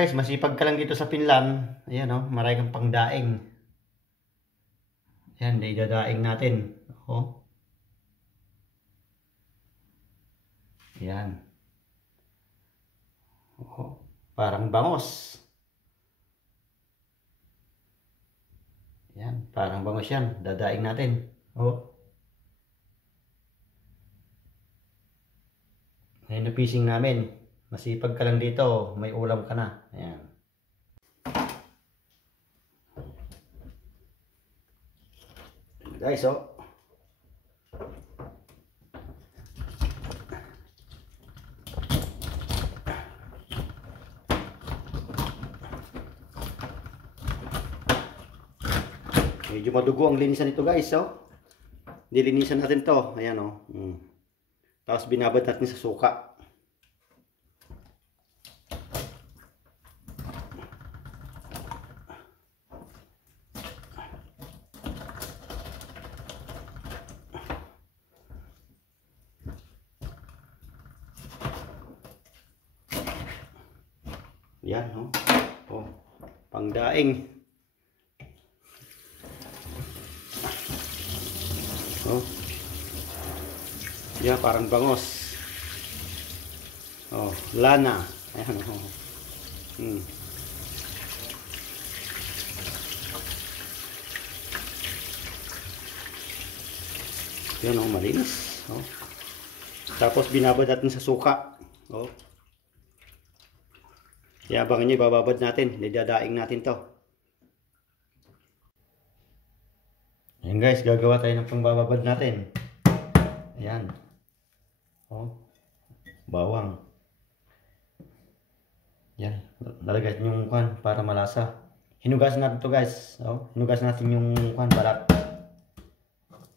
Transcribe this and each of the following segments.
guys, masipag ka lang dito sa Finland. Ayan oh, marami kang pangdaing. Ayan, idadaing natin. Oh. Ayan. Oh, parang bangos. Ayan, parang bangos yan. Dadaing natin. Oh. Ayan na fishing namin. Masipag ka lang dito, may ulam ka na. Ayan. Guys, oh. Medyo madugo ang linisan nito guys, oh. Nilinisan natin to. Ayan, oh. Tapos binabad natin sa suka. Yan, oh. Oh, pangdaing. Oh. Yan, parang bangos. Oh, lana. Ayan, oh. Yan, oh, malinis. Oh. Tapos binabad natin sa suka. Oh. Kaya abangan nyo, ibababad natin. Nidadaing natin to. Ayan guys, gagawa tayo ng pangbababad natin. Ayan. Oh. Bawang. Yan. Nalagay natin yung kwan para malasa. Hinugasan natin to guys. Oh. Hinugasan natin yung kwan balat.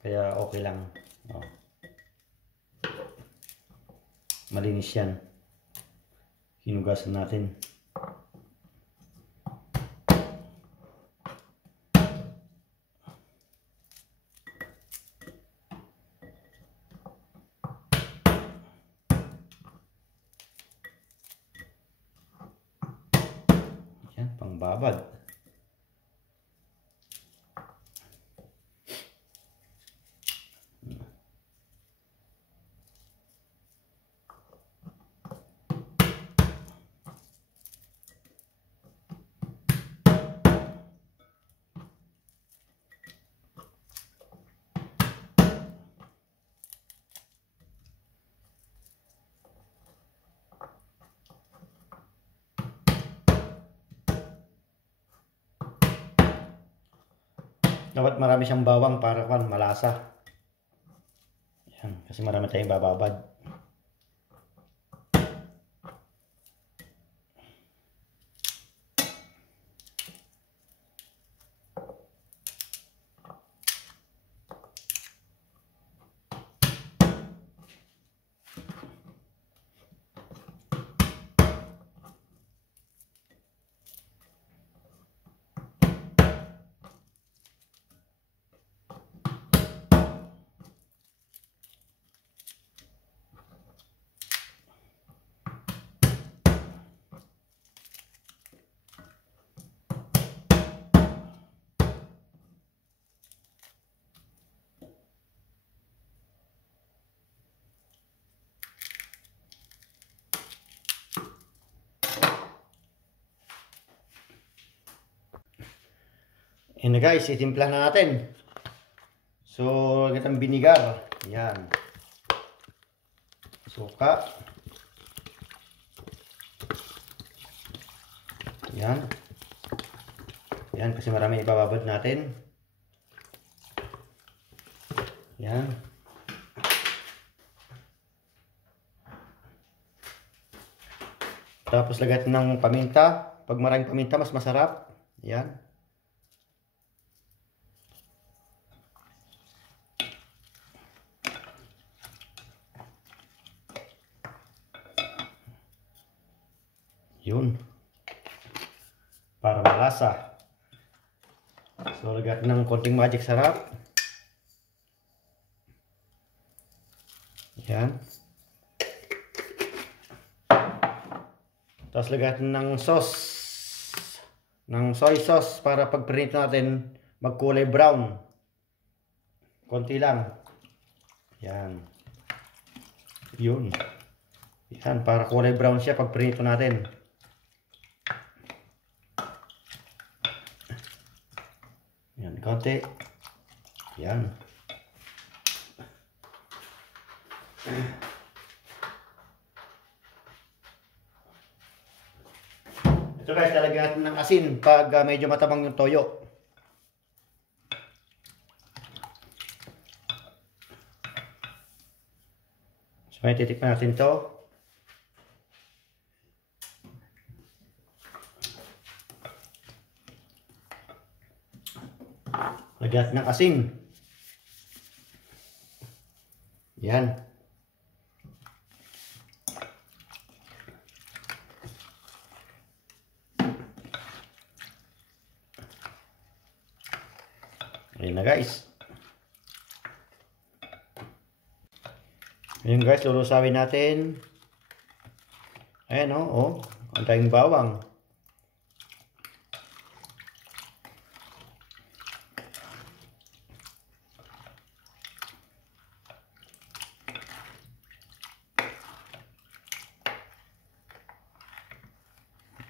Kaya okay lang. Oh. Malinis yan. Hinugasan natin. Yan, pangbabad. Dapat marami siyang bawang para kan malasa. Yan, kasi marami tayong bababad. Yan na guys, itimpla na natin. So, lagyan ng binigar. Yan. Suka. Yan. Yan, kasi marami ibababad natin. Yan. Tapos lagyan ng paminta. Pag maraming paminta, mas masarap. Yan. Yun. Para malasa. So, lagyan ng konting magic sarap. Yan. Tapos lagyan ng sauce. ng soy sauce para pag prinito natin magkulay brown. Konti lang. Yan. Yun. Yan, para kulay brown siya pag prinito natin. Yan, konti. Yan. Ito guys, lalagyan natin ng asin pag medyo matabang yung toyo. So, may titikman natin to. Lagyan natin ng asin. Yan. Ayan na guys. Ayan guys, lulusawin natin. Ayan oh. Ang tayong bawang.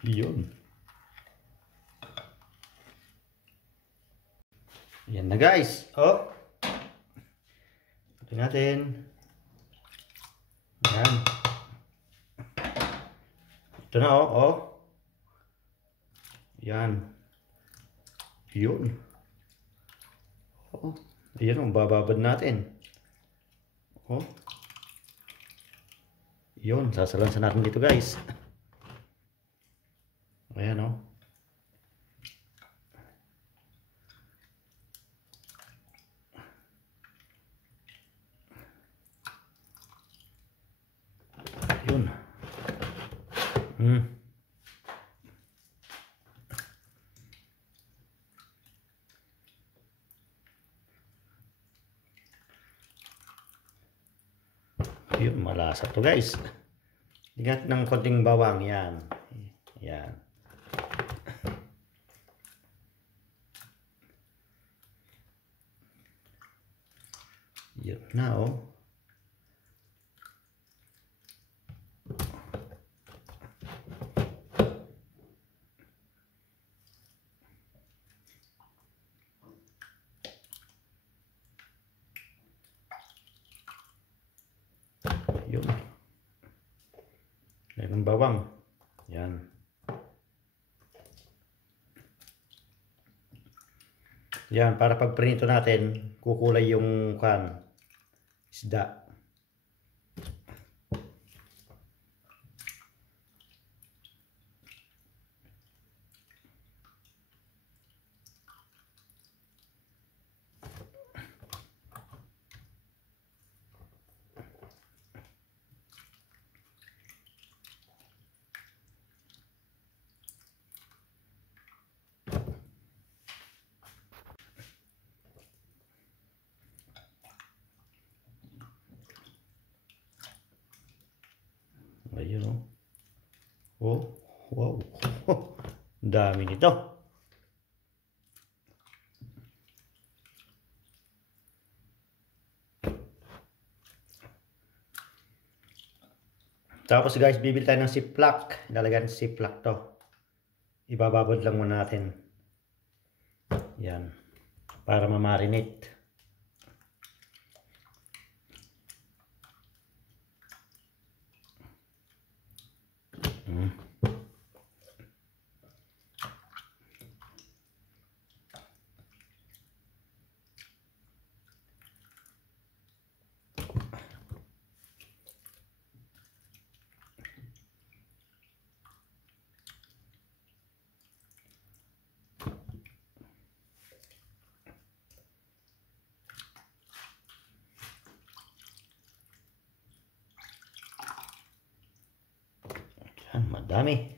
Yun. Yan na guys. Oh. Ito natin. Yan. Ito na oh. Yan. Yun. Oh. Ayan, bababad natin. Oh. Yun, sasalansan natin dito guys. Ayan o. Yun. Yun, malasa to guys. Ligat ng konting bawang. Yan. Yan. Yun na oh. Yun. Lagyan ng bawang. Yan. Yan, para pag prinito natin, kukulay yung isda. Ayun oh. Oh, wow. Dami nito. Tapos guys, bibili tayo ng ziplock. Ilalagay ng ziplock to. Ibababad lang muna natin. Yan. Para ma-marinate. Yan, madami.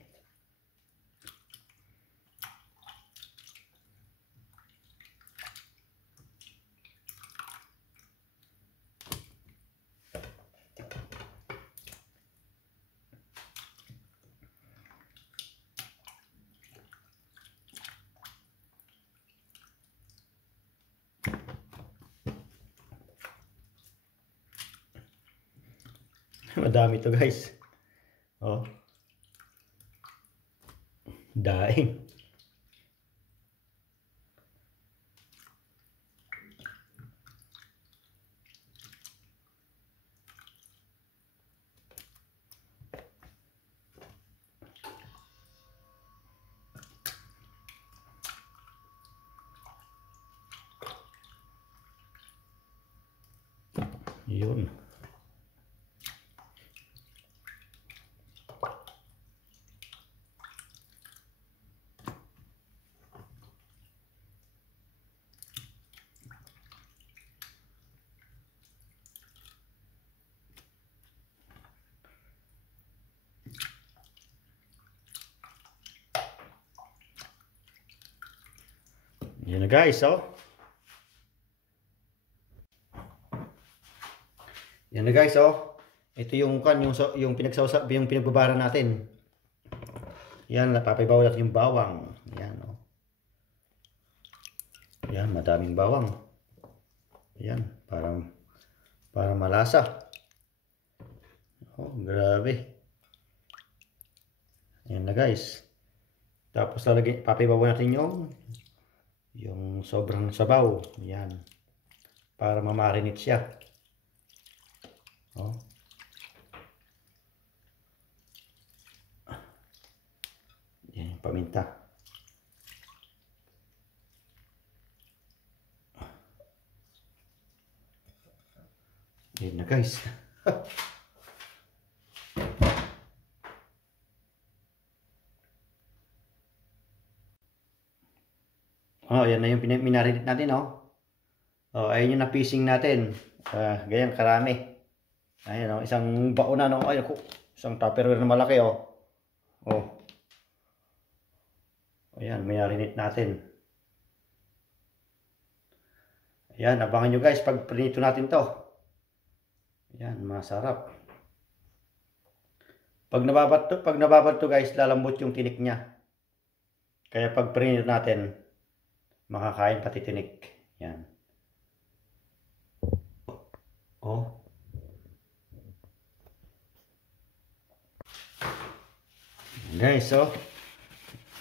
Madami to guys. Oh. Daing. Yun. Yan na guys, oh. Yan na guys, oh. Ito yung yung yung pinagbabara natin. Yan, napapabaw natin yung bawang. Yan, oh. Yan, madaming bawang. Yan, para malasa. Oh, grabe. Yan na guys. Tapos papabaw natin yung sobrang sabaw. Yan. Para mamarinate siya. Oh. Yan, paminta. Yan na guys. Oh, yan na yung minarinate natin, oh. Oh, ayun yung na-piecing natin. Ganyan karami. Ayun, oh, isang baon na, no. Ay, ako, isang tupperware na malaki, oh. Oh. Ayan, minarinate natin. Ayan, abangan nyo guys pag prinito natin to. Ayan, masarap. Pag nababat to guys, lalambot yung tinik niya. Kaya pag prinito natin, makakain pati tinik. Yan. Oh. Guys, so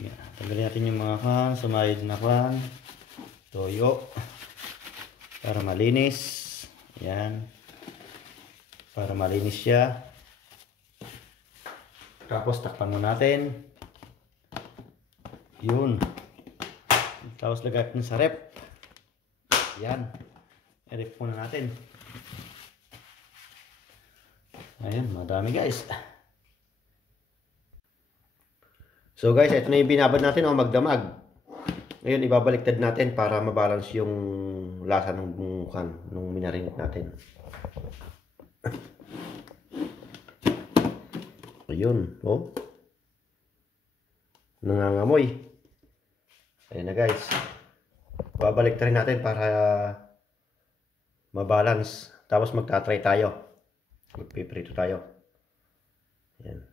yan. Tanggalin natin yung mga kan, sumayad na kan. Toyo. Para malinis. Yan. Para malinis siya. Tapos takpan mo natin. Yun. Tapos lagay natin sa rep. Yan. I-rep muna natin. Ayan, madami guys. So guys, ito na yung binabad natin, oh, magdamag. Ngayon, ibabaliktad natin para mabalance yung lasa ng nung minarinate natin. Ayun, oh. Nangangamoy. Ayan na guys. Babaliktarin natin para mabalance. Tapos magta-try tayo. Magpiprito tayo. Ayan.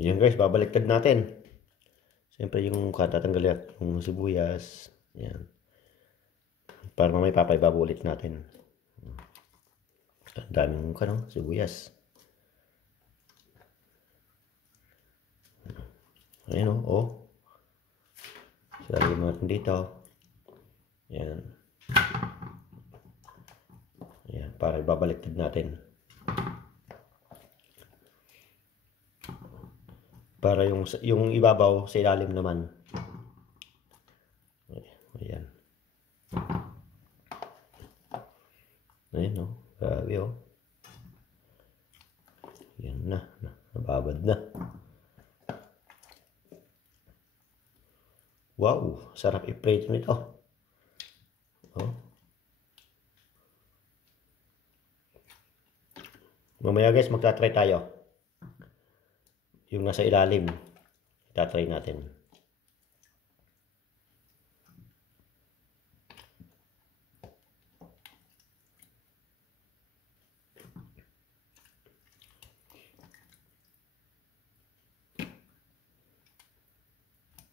Ayan guys, babaliktad natin. Siyempre yung tatanggalin yung sibuyas. Ayan. Para mamay papaibabulit natin. Ang daming sibuyas. Ayan, oh. Sabi mo natin dito. Ayan. Ayan, para ibabaliktad natin. Para yung ibabaw sa ilalim naman. Ayan. Ayan, oh. Grabe, oh. Ayan na. Nababad na. Wow, sarap i-prito nito. Oh. Mamaya guys, magta-try tayo. Yung nasa ilalim, itatry natin.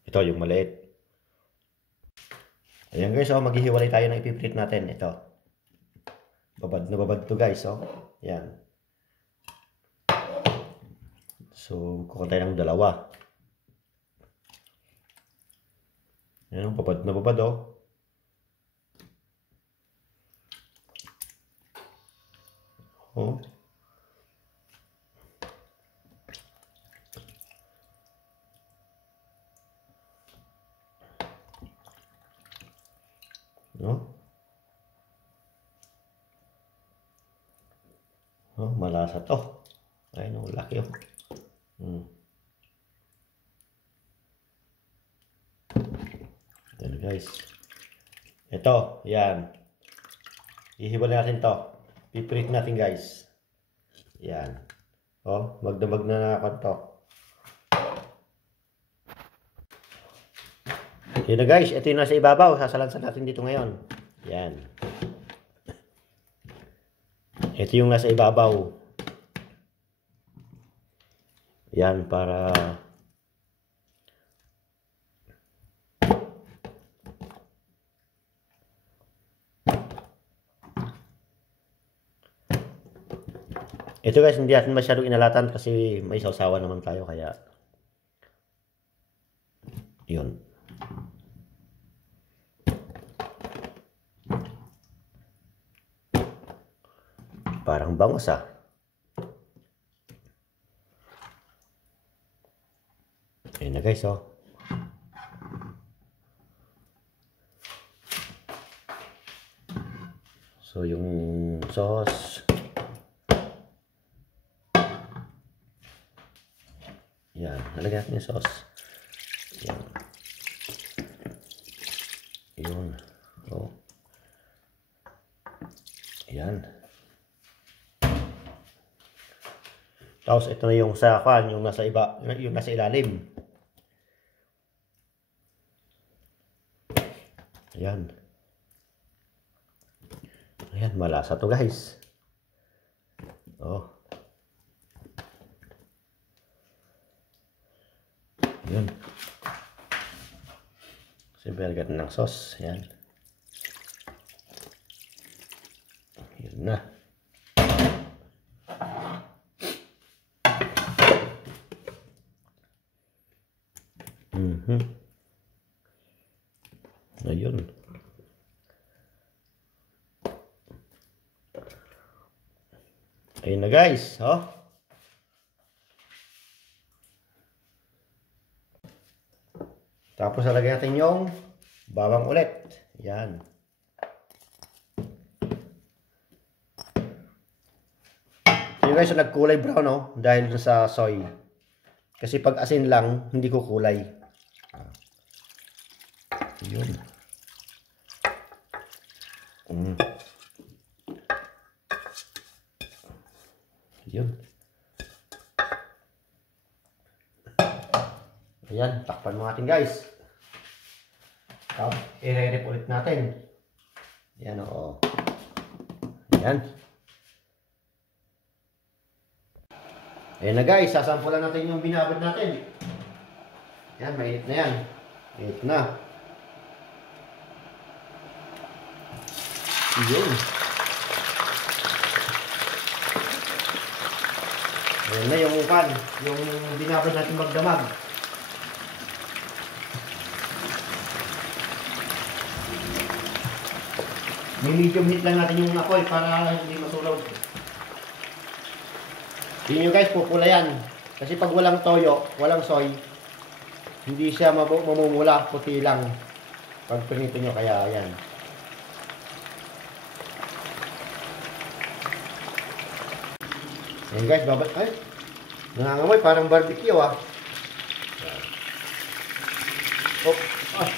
Ito yung maliit. Ayan guys, oh, maghihiwalay tayo ng ipiprit natin. Ito. Babad na babad to guys, oh. Yan. So, kukuha tayo ng dalawa. Yan, babad na babad, oh. Oh. No? Oh, malasa to. Ayun, oh, laki, oh. Yan, guys. Ito, yan. Ihiwalay natin to. Pipirit natin, guys. Yan. Oh, magdamag na ako to. Yan na, guys. Ito yung nasa ibabaw. Sasalansan natin dito ngayon. Yan. Ito yung nasa ibabaw. Yan, para... Ito guys, hindi natin masyadong inalatan kasi may sausawan naman tayo, kaya... Yun. Parang bangos, ah. Ayun na guys, oh. So yung sauce. Yan, nalagyan natin yung sauce. Yan. Yun. Oh. Yan. Tapos ito na yung sa kan, yung nasa iba, yung nasa ilalim. Ayan. Ayan, malasa to guys. Oh. Ayan. Siyempre agad ng sauce. Ayan. Ayan na. Ayun. Ayun na guys, oh. Tapos lalagyan natin yung bawang ulit. Yan. So guys, so nagkulay brown, oh, dahil sa soy. Kasi pag asin lang, hindi ko kulay. Yun. Yun. Ayan, takpan mo natin guys. Tapos, i-re-rep ulit natin. Ayan, oo. Ayan. Ayan na guys, sasampulan natin yung binabad natin. Ayan, mainit na yan. Mainit na. Yun. Ayan na yung upan. Yung binabad natin magdamag. Medium heat lang natin yung apoy para hindi masunog. Yun nyo guys, pupulayan. Kasi pag walang toyo, walang soy, hindi siya mamumula, puti lang. Pag pinito nyo, kaya yan. Ayan guys, babad. Ay, nangangamoy, parang barbecue ah. Oh, ah.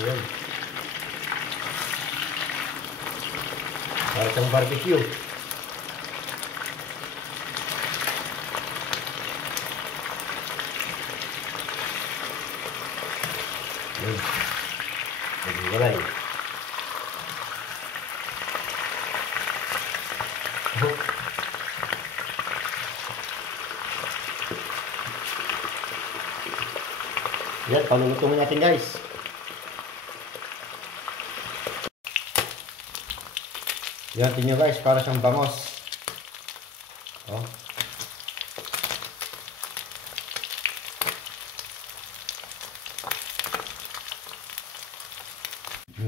Ayan. Parang barbecue. Ayan. Naghiwalay. Yan, palulutungin natin guys. Yan, tingnan guys, para siyang bangos. Oh.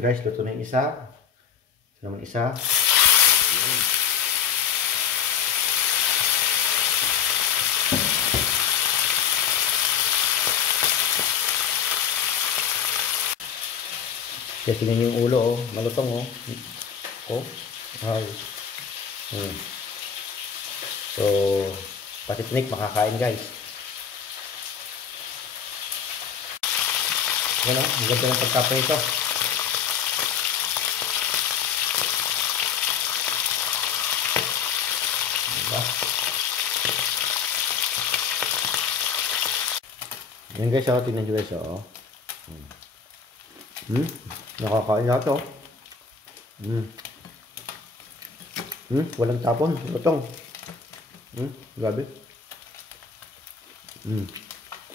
Guys, luto na yung isa. Ito naman isa. Kaya tingnan yung ulo, oh. Malutong, oh. Oh. Ay. So, pati tinik makakain, guys. Yan, oh. Ang ganda ng pagkapay ito. Diba? Yan, guys, oh. Tingnan nyo, guys, oh. Nakakain lahat, oh. Walang tapon. Lutong. Grabe.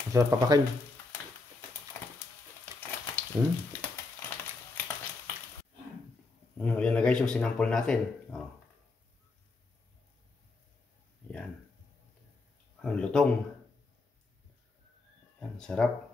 Masarap papakin. Ayan na guys yung sinampol natin. Oh. Yan. Ang lutong. Yan, sarap.